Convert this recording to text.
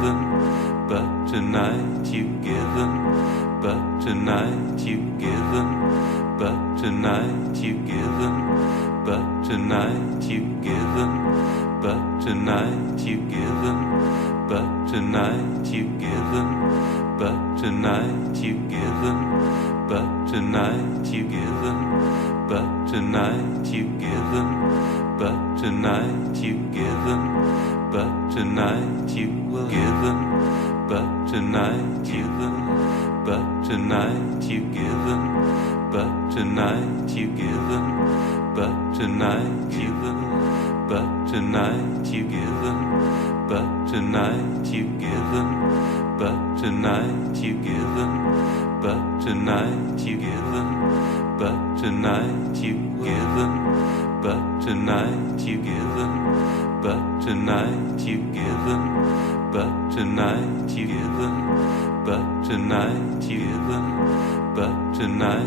given, but tonight you've given, but tonight you've given, but tonight you've given, but tonight you've given, but tonight you've given, but tonight you've given, but tonight you've given, but tonight you've given, but tonight you've given, but tonight you've given, but tonight you will given, but tonight you've given, but tonight you've given, but tonight you've given, but tonight you've given, but tonight you've given, but tonight you've given, but tonight you've given, but tonight you've given, but tonight you've given, but tonight you've given, but tonight you've given, but tonight you've given, but tonight you've given, but tonight